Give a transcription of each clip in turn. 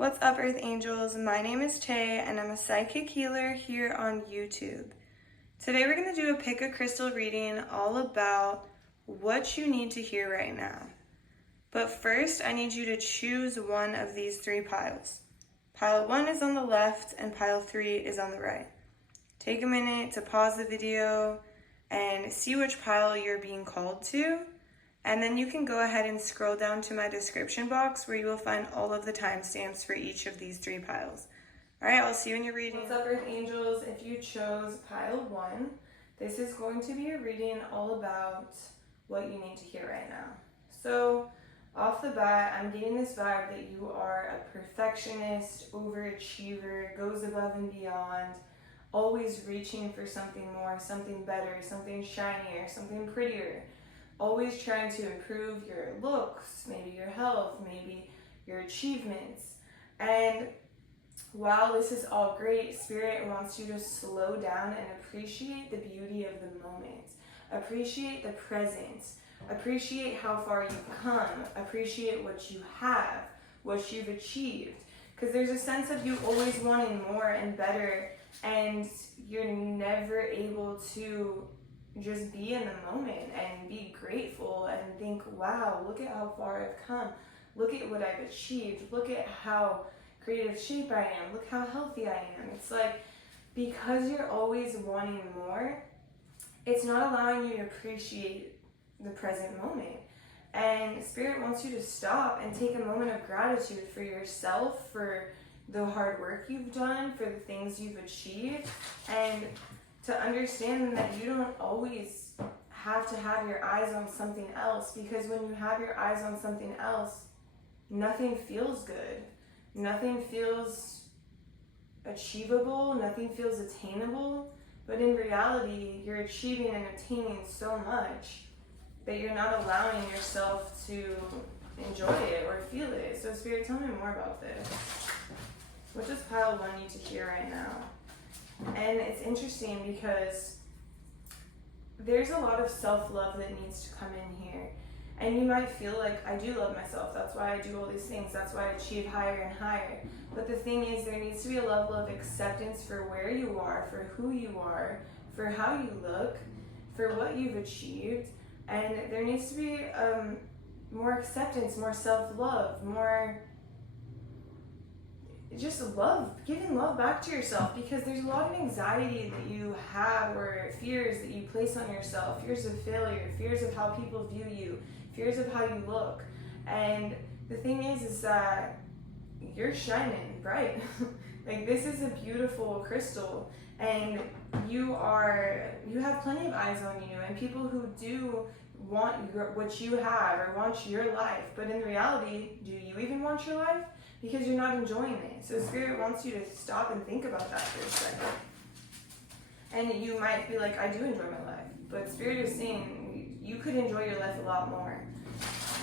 What's up, Earth Angels? My name is Tay, and I'm a psychic healer here on YouTube. Today we're going to do a pick a crystal reading all about what you need to hear right now. But first, I need you to choose one of these three piles. Pile 1 is on the left, and pile 3 is on the right. Take a minute to pause the video and see which pile you're being called to. And then you can go ahead and scroll down to my description box where you will find all of the timestamps for each of these three piles. All right, I'll see you in your reading. What's up, Earth Angels? If you chose pile 1, this is going to be a reading all about what you need to hear right now. So, off the bat, I'm getting this vibe that you are a perfectionist, overachiever, goes above and beyond, always reaching for something more, something better, something shinier, something prettier. Always trying to improve your looks, maybe your health, maybe your achievements. And while this is all great, Spirit wants you to slow down and appreciate the beauty of the moment. Appreciate the present. Appreciate how far you've come. Appreciate what you have, what you've achieved. Because there's a sense of you always wanting more and better, and you're never able to just be in the moment and be grateful and think, wow, look at how far I've come. Look at what I've achieved. Look at how great of shape I am. Look how healthy I am. It's like, because you're always wanting more, it's not allowing you to appreciate the present moment. And Spirit wants you to stop and take a moment of gratitude for yourself, for the hard work you've done, for the things you've achieved, and to understand that you don't always have to have your eyes on something else, because when you have your eyes on something else, nothing feels good. Nothing feels achievable. Nothing feels attainable. But in reality, you're achieving and attaining so much that you're not allowing yourself to enjoy it or feel it. So Spirit, tell me more about this. What does pile 1 need to hear right now? And it's interesting because there's a lot of self-love that needs to come in here. And you might feel like, I do love myself, that's why I do all these things, that's why I achieve higher and higher. But the thing is, there needs to be a level of acceptance for where you are, for who you are, for how you look, for what you've achieved. And there needs to be more acceptance, more self-love, more just love, giving love back to yourself, because there's a lot of anxiety that you have, or fears that you place on yourself, fears of failure, fears of how people view you, fears of how you look. And the thing is that you're shining bright. Like, this is a beautiful crystal, and you have plenty of eyes on you, and people who do want what you have or want your life. But in reality, do you even want your life? Because you're not enjoying it. So Spirit wants you to stop and think about that for a second. And you might be like, I do enjoy my life. But Spirit is saying you could enjoy your life a lot more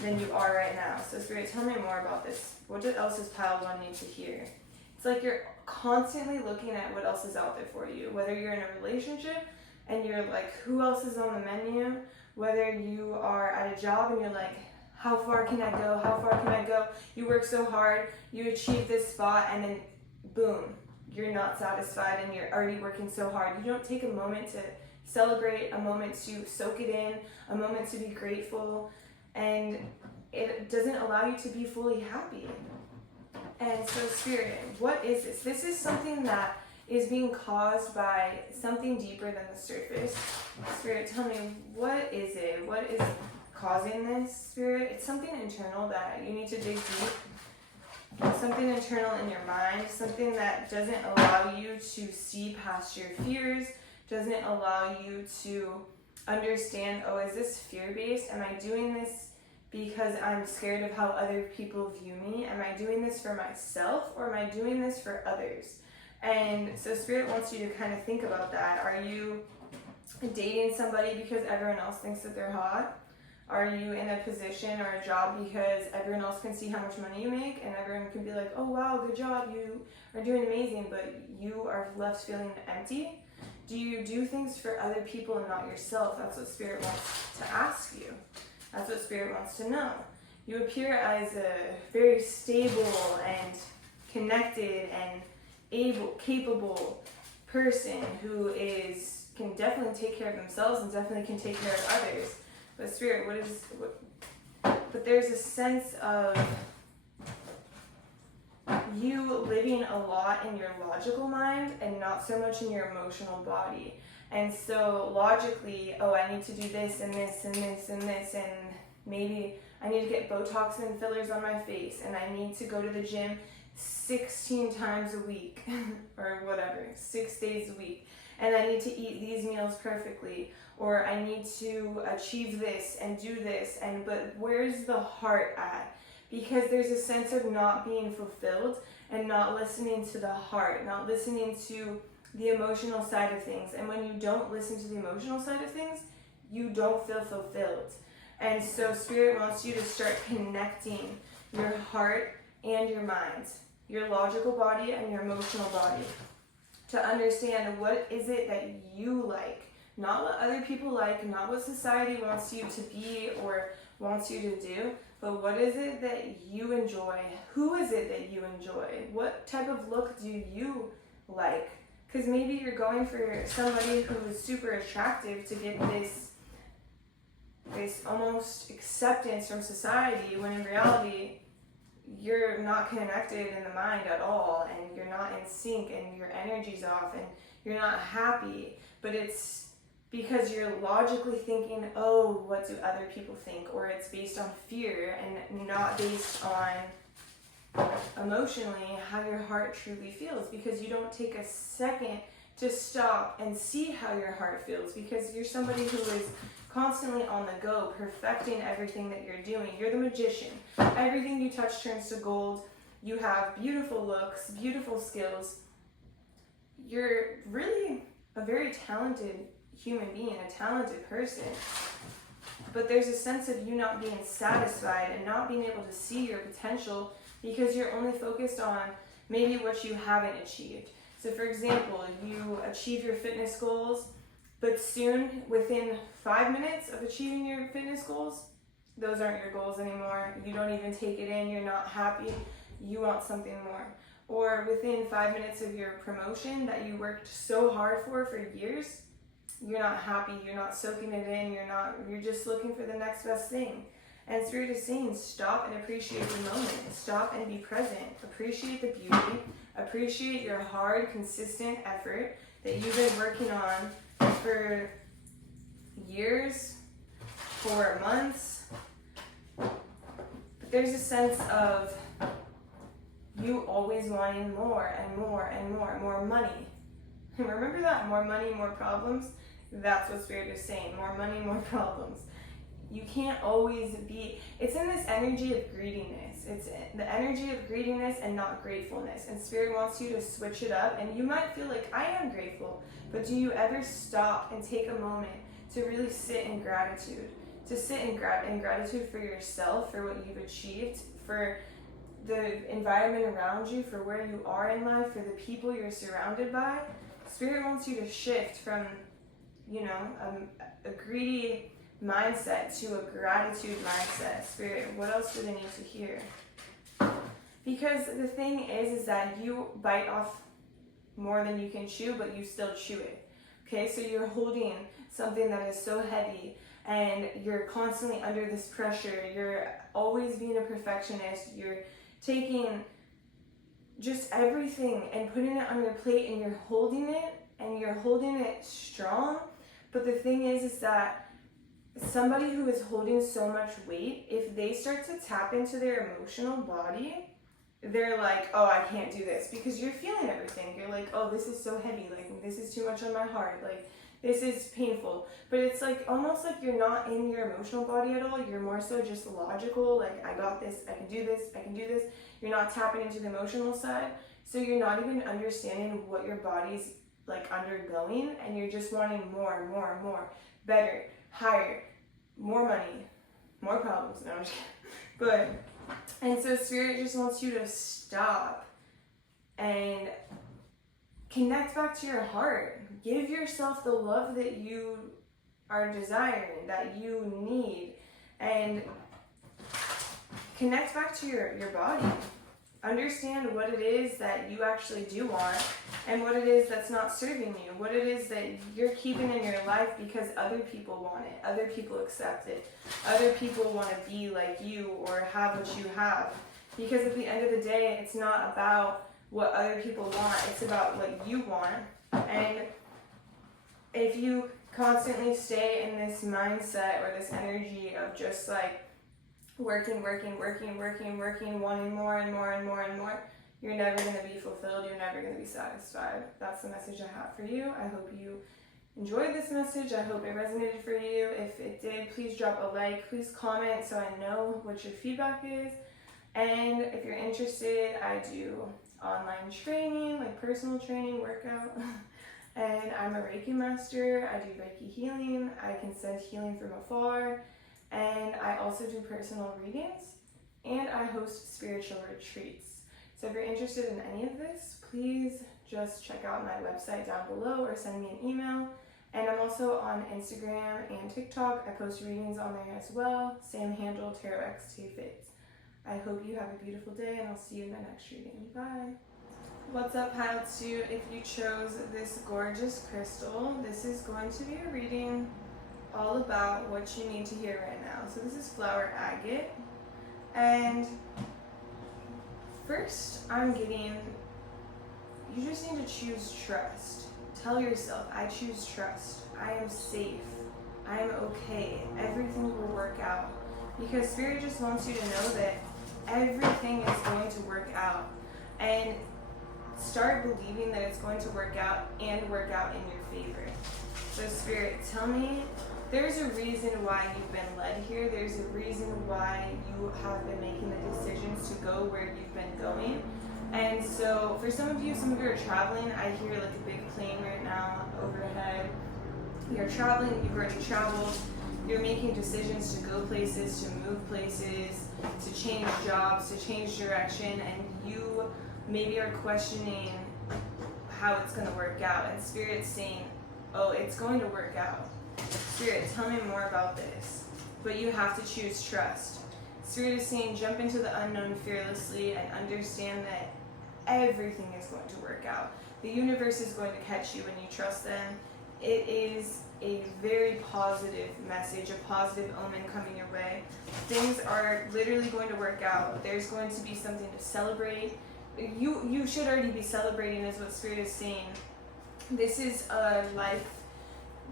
than you are right now. So Spirit, tell me more about this. What else does pile 1 need to hear? It's like you're constantly looking at what else is out there for you. Whether you're in a relationship and you're like, who else is on the menu? Whether you are at a job and you're like, how far can I go? How far can I go? You work so hard, you achieve this spot, and then boom, you're not satisfied and you're already working so hard. You don't take a moment to celebrate, a moment to soak it in, a moment to be grateful, and it doesn't allow you to be fully happy. And so Spirit, what is this? This is something that is being caused by something deeper than the surface. Spirit, tell me, what is it? What is causing this, Spirit? It's something internal that you need to dig deep. Something internal in your mind, something that doesn't allow you to see past your fears, doesn't allow you to understand, oh, is this fear-based? Am I doing this because I'm scared of how other people view me? Am I doing this for myself, or am I doing this for others? And so Spirit wants you to kind of think about that. Are you dating somebody because everyone else thinks that they're hot? Are you in a position or a job because everyone else can see how much money you make, and everyone can be like, oh wow, good job, you are doing amazing, but you are left feeling empty? Do you do things for other people and not yourself? That's what Spirit wants to ask you. That's what Spirit wants to know. You appear as a very stable and connected and capable person who can definitely take care of themselves and definitely can take care of others. But Spirit, but there's a sense of you living a lot in your logical mind and not so much in your emotional body. And so logically, oh, I need to do this and this and this and this, and maybe I need to get Botox and fillers on my face, and I need to go to the gym 16 times a week or whatever, 6 days a week, and I need to eat these meals perfectly, or I need to achieve this and do this, but where's the heart at? Because there's a sense of not being fulfilled and not listening to the heart, not listening to the emotional side of things. And when you don't listen to the emotional side of things, you don't feel fulfilled. And so Spirit wants you to start connecting your heart and your mind, your logical body and your emotional body, to understand what is it that you like, not what other people like, not what society wants you to be or wants you to do, but what is it that you enjoy? Who is it that you enjoy? What type of look do you like? Because maybe you're going for somebody who is super attractive to get this almost acceptance from society, when in reality, you're not connected in the mind at all, and you're not in sync, and your energy's off, and you're not happy. But it's because you're logically thinking, oh, what do other people think? Or it's based on fear and not based on emotionally how your heart truly feels, because you don't take a second to stop and see how your heart feels, because you're somebody who is constantly on the go, perfecting everything that you're doing. You're the magician. Everything you touch turns to gold. You have beautiful looks, beautiful skills. You're really a very talented human being, a talented person. But there's a sense of you not being satisfied and not being able to see your potential because you're only focused on maybe what you haven't achieved. So for example, you achieve your fitness goals, but soon, within 5 minutes of achieving your fitness goals, those aren't your goals anymore. You don't even take it in, you're not happy, you want something more. Or within 5 minutes of your promotion that you worked so hard for years, you're not happy, you're not soaking it in, you're just looking for the next best thing. And Spirit is saying, stop and appreciate the moment. Stop and be present. Appreciate the beauty. Appreciate your hard, consistent effort that you've been working on for years, for months. But there's a sense of you always wanting more and more and more money. Remember that? More money, more problems? That's what Spirit is saying. More money, more problems. You can't always be, it's in this energy of greediness. It's the energy of greediness and not gratefulness. And Spirit wants you to switch it up. And you might feel like, I am grateful. But do you ever stop and take a moment to really sit in gratitude? To sit in gratitude for yourself, for what you've achieved, for the environment around you, for where you are in life, for the people you're surrounded by. Spirit wants you to shift from, a greedy mindset to a gratitude mindset. Spirit, what else do they need to hear? Because the thing is that you bite off more than you can chew, but you still chew it. Okay, so you're holding something that is so heavy, and you're constantly under this pressure. You're always being a perfectionist. You're taking just everything and putting it on your plate, and you're holding it strong. But the thing is that somebody who is holding so much weight, if they start to tap into their emotional body, they're like, oh, I can't do this, because you're feeling everything. You're like, oh, this is so heavy, like this is too much on my heart, like this is painful. But it's like almost like you're not in your emotional body at all. You're more so just logical, like I got this, I can do this, I can do this. You're not tapping into the emotional side, so you're not even understanding what your body's like undergoing, and you're just wanting more and more and more, better, higher, more money, more problems. No, I'm just kidding. And so Spirit just wants you to stop and connect back to your heart. Give yourself the love that you are desiring, that you need, and connect back to your body. understand what it is that you actually do want and what it is that's not serving you, what it is that you're keeping in your life because other people want it, other people accept it, other people want to be like you or have what you have. Because at the end of the day, it's not about what other people want, it's about what you want. And if you constantly stay in this mindset or this energy of just like working, wanting more and more and more and more, you're never going to be fulfilled, you're never going to be satisfied. That's the message I have for you. I hope you enjoyed this message. I hope it resonated for you. If it did, please drop a like, please comment so I know what your feedback is. And if you're interested, I do online training, like personal training, workout. And I'm a Reiki master. I do Reiki healing. I can send healing from afar. And I also do personal readings. And I host spiritual retreats. So if you're interested in any of this, please just check out my website down below or send me an email. And I'm also on Instagram and TikTok. I post readings on there as well. Same handle, TarotXTayFit. I hope you have a beautiful day, and I'll see you in the next reading. Bye. What's up, Pile 2? If you chose this gorgeous crystal, this is going to be a reading all about what you need to hear right now. So this is flower agate. And first, I'm getting, you just need to choose trust. Tell yourself, I choose trust. I am safe. I am okay. Everything will work out. Because Spirit just wants you to know that everything is going to work out. And start believing that it's going to work out and work out in your favor. So Spirit, tell me, there's a reason why you've been led here. There's a reason why you have been making the decisions to go where you've been going. And so for some of you are traveling. I hear like a big plane right now overhead. You're traveling, you've already traveled. You're making decisions to go places, to move places, to change jobs, to change direction, and you maybe are questioning how it's going to work out. And Spirit's saying, oh, it's going to work out. Spirit, tell me more about this. But you have to choose trust. Spirit is saying, jump into the unknown fearlessly and understand that everything is going to work out. The universe is going to catch you when you trust them. It is a very positive message, a positive omen coming your way. Things are literally going to work out. There's going to be something to celebrate. You should already be celebrating, is what Spirit is saying. This is a life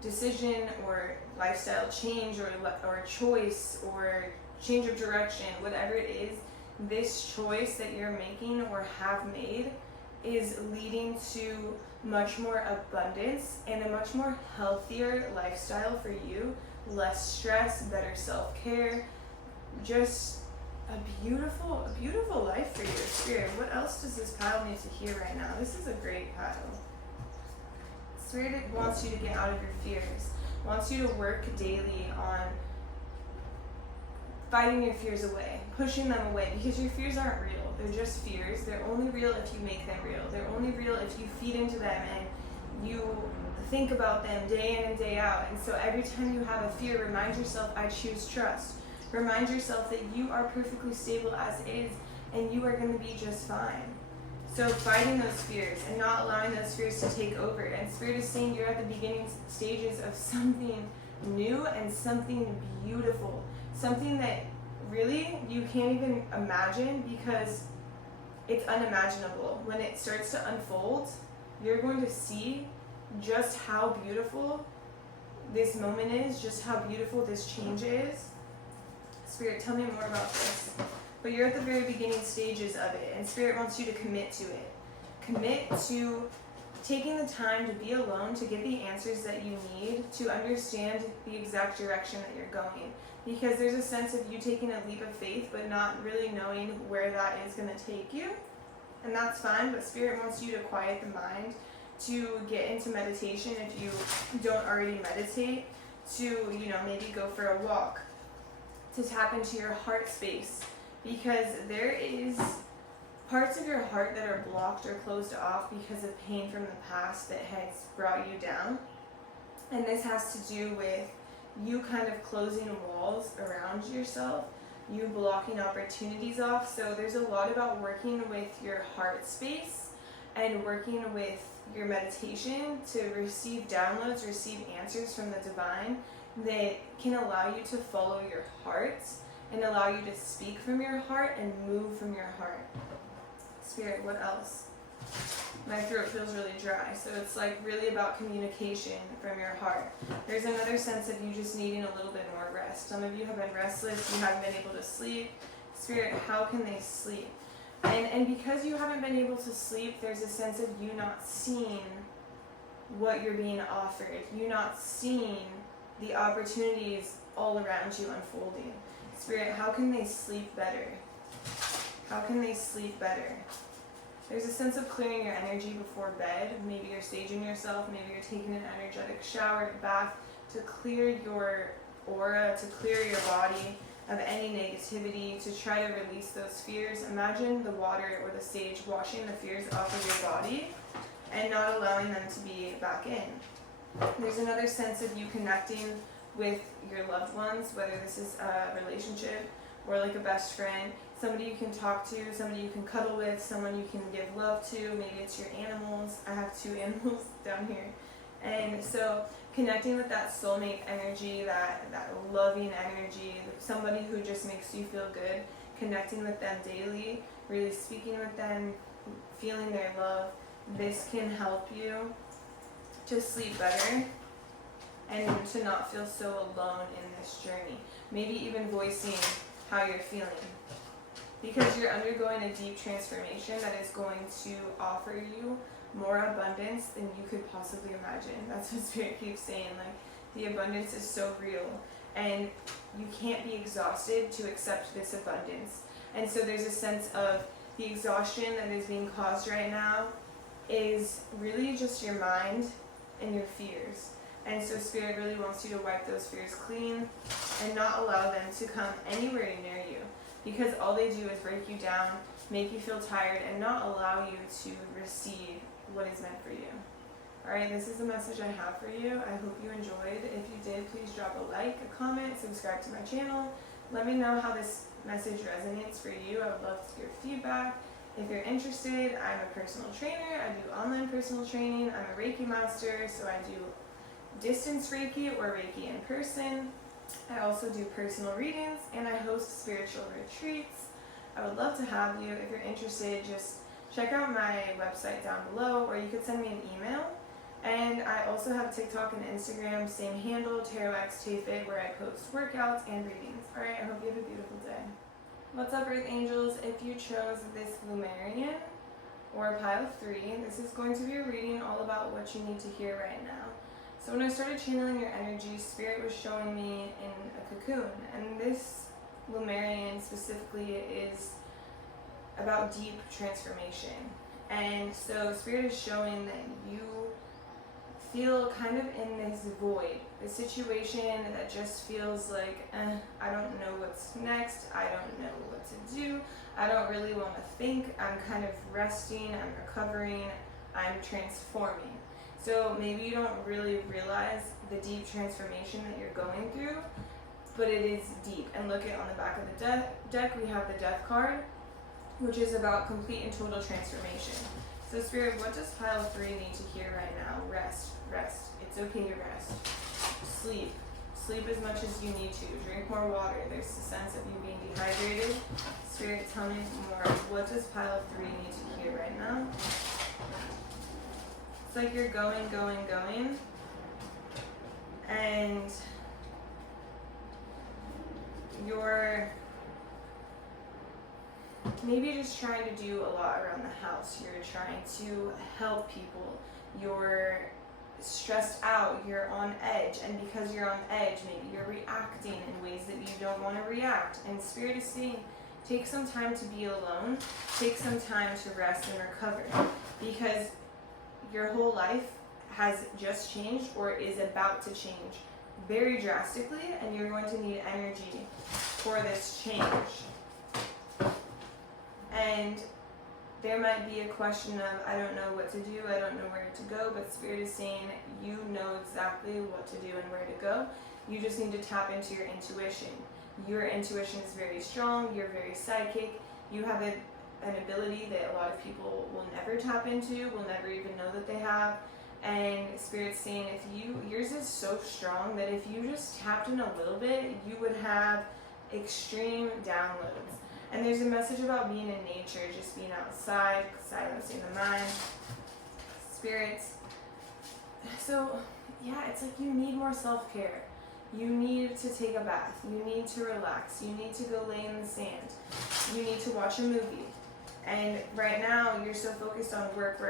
decision or lifestyle change or choice or change of direction, whatever it is. This choice that you're making or have made is leading to much more abundance and a much more healthier lifestyle for you, less stress, better self-care, just a beautiful life for your Spirit. What else does this pile need to hear right now? This is a great pile. Spirit wants you to get out of your fears, wants you to work daily on fighting your fears away, pushing them away, because your fears aren't real. They're just fears. They're only real if you make them real. They're only real if you feed into them and you think about them day in and day out. And so every time you have a fear, remind yourself, I choose trust. Remind yourself that you are perfectly stable as is and you are going to be just fine. So fighting those fears and not allowing those fears to take over. And Spirit is saying you're at the beginning stages of something new and something beautiful. Something that really you can't even imagine, because it's unimaginable. When it starts to unfold, you're going to see just how beautiful this moment is, just how beautiful this change is. Spirit, tell me more about this. But you're at the very beginning stages of it, and Spirit wants you to commit to it. Commit to taking the time to be alone, to get the answers that you need, to understand the exact direction that you're going. Because there's a sense of you taking a leap of faith, but not really knowing where that is going to take you. And that's fine, but Spirit wants you to quiet the mind, to get into meditation if you don't already meditate, to, maybe go for a walk, to tap into your heart space. Because there is parts of your heart that are blocked or closed off because of pain from the past that has brought you down. And this has to do with you kind of closing walls around yourself you blocking opportunities off. So there's a lot about working with your heart space and working with your meditation to receive downloads, receive answers from the divine that can allow you to follow your heart and allow you to speak from your heart and move from your heart. Spirit, what else? My throat feels really dry, so it's like really about communication from your heart. There's another sense of you just needing a little bit more rest. Some of you have been restless, you haven't been able to sleep. Spirit, how can they sleep? And because you haven't been able to sleep, there's a sense of you not seeing what you're being offered. You not seeing the opportunities all around you unfolding. Spirit, how can they sleep better? How can they sleep better? There's a sense of clearing your energy before bed. Maybe you're staging yourself, maybe you're taking an energetic shower, bath, to clear your aura, to clear your body of any negativity, to try to release those fears. Imagine the water or the sage washing the fears off of your body and not allowing them to be back in. There's another sense of you connecting with your loved ones, whether this is a relationship or like a best friend, somebody you can talk to, somebody you can cuddle with, someone you can give love to. Maybe it's your animals. I have 2 animals down here. And so connecting with that soulmate energy, that loving energy, somebody who just makes you feel good, connecting with them daily, really speaking with them, feeling their love, this can help you to sleep better and to not feel so alone in this journey. Maybe even voicing how you're feeling. Because you're undergoing a deep transformation that is going to offer you more abundance than you could possibly imagine. That's what Spirit keeps saying. Like, the abundance is so real. And you can't be exhausted to accept this abundance. And so there's a sense of the exhaustion that is being caused right now is really just your mind and your fears. And so Spirit really wants you to wipe those fears clean and not allow them to come anywhere near you. Because all they do is break you down, make you feel tired, and not allow you to receive what is meant for you. Alright, this is the message I have for you. I hope you enjoyed. If you did, please drop a like, a comment, subscribe to my channel. Let me know how this message resonates for you. I would love to hear feedback. If you're interested, I'm a personal trainer. I do online personal training. I'm a Reiki master, so I do distance Reiki or Reiki in person. I also do personal readings and I host spiritual retreats. I would love to have you. If you're interested, just check out my website down below, or you could send me an email. And I also have TikTok and Instagram, same handle, TarotXTayFit, where I post workouts and readings. Alright, I hope you have a beautiful day. What's up, Earth Angels? If you chose this Lumerian or pile 3, this is going to be a reading all about what you need to hear right now. So when I started channeling your energy, Spirit was showing me in a cocoon, and this Lumerian specifically is about deep transformation. And so Spirit is showing that you feel kind of in this void, a situation that just feels like, I don't know what's next, I don't know what to do, I don't really want to think, I'm kind of resting, I'm recovering, I'm transforming. So maybe you don't really realize the deep transformation that you're going through, but it is deep. And look at on the back of the deck, we have the Death card, which is about complete and total transformation. So Spirit, what does pile 3 need to hear right now? Rest, rest. It's okay to rest. Sleep. Sleep as much as you need to. Drink more water. There's a sense of you being dehydrated. Spirit, tell me more. What does pile 3 need to hear right now? It's like you're going, going, going, and you're maybe just trying to do a lot around the house. You're trying to help people. You're stressed out. You're on edge, and because you're on edge, maybe you're reacting in ways that you don't want to react. And Spirit is saying, take some time to be alone. Take some time to rest and recover, because your whole life has just changed or is about to change very drastically, and you're going to need energy for this change. And there might be a question of, I don't know what to do, I don't know where to go, but Spirit is saying you know exactly what to do and where to go. You just need to tap into your intuition. Your intuition is very strong, you're very psychic, you have an ability that a lot of people will never tap into, will never even know that they have. And Spirit's saying yours is so strong that if you just tapped in a little bit, you would have extreme downloads. And there's a message about being in nature, just being outside, silencing the mind. Spirits. So yeah, it's like you need more self-care. You need to take a bath. You need to relax. You need to go lay in the sand. You need to watch a movie. And right now, you're so focused on work,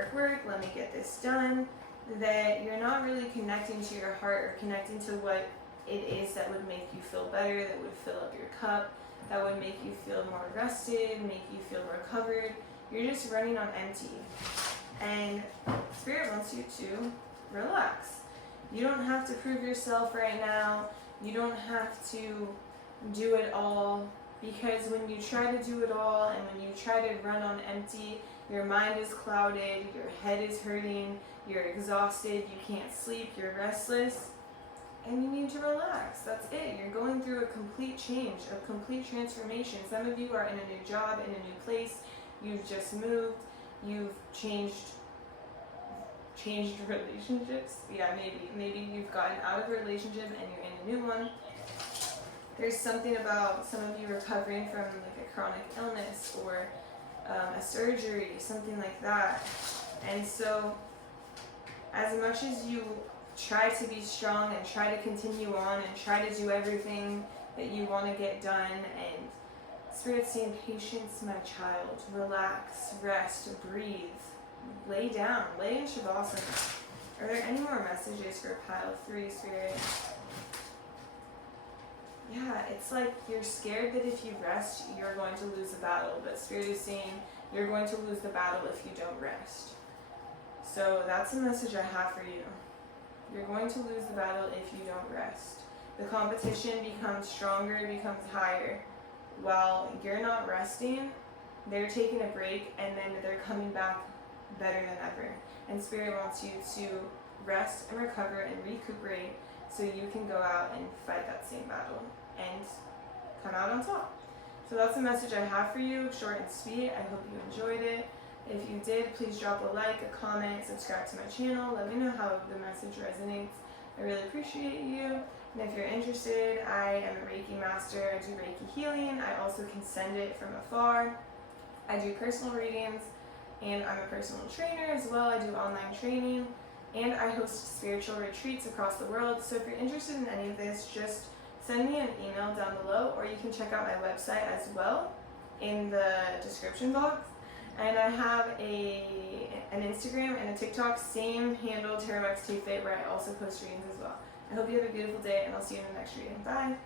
let me get this done, that you're not really connecting to your heart or connecting to what it is that would make you feel better, that would fill up your cup, that would make you feel more rested, make you feel recovered. You're just running on empty. And Spirit wants you to relax. You don't have to prove yourself right now. You don't have to do it all, because when you try to do it all and when you try to run on empty, your mind is clouded, your head is hurting, you're exhausted, you can't sleep, you're restless, and you need to relax. That's it. You're going through a complete change, a complete transformation. Some of you are in a new job, in a new place, you've just moved, you've changed relationships. Yeah, maybe you've gotten out of a relationship and you're in a new one. There's something about some of you recovering from like a chronic illness or a surgery, something like that. And so as much as you try to be strong and try to continue on and try to do everything that you want to get done, and Spirit's saying, patience, my child, relax, rest, breathe, lay down, lay in Shavasana. Are there any more messages for pile 3, Spirit? Yeah, it's like you're scared that if you rest, you're going to lose the battle, but Spirit is saying you're going to lose the battle if you don't rest. So that's a message I have for you. You're going to lose the battle if you don't rest. The competition becomes stronger, becomes higher. While you're not resting, they're taking a break and then they're coming back better than ever. And Spirit wants you to rest and recover and recuperate so you can go out and fight that same battle and come out on top. So that's the message I have for you, short and sweet. I hope you enjoyed it. If you did, please drop a like, a comment, subscribe to my channel. Let me know how the message resonates. I really appreciate you. And if you're interested, I am a Reiki master. I do Reiki healing. I also can send it from afar. I do personal readings, and I'm a personal trainer as well. I do online training, and I host spiritual retreats across the world. So if you're interested in any of this, just send me an email down below, or you can check out my website as well in the description box. And I have an Instagram and a TikTok, same handle, TarotXTayFit, where I also post readings as well. I hope you have a beautiful day, and I'll see you in the next reading. Bye!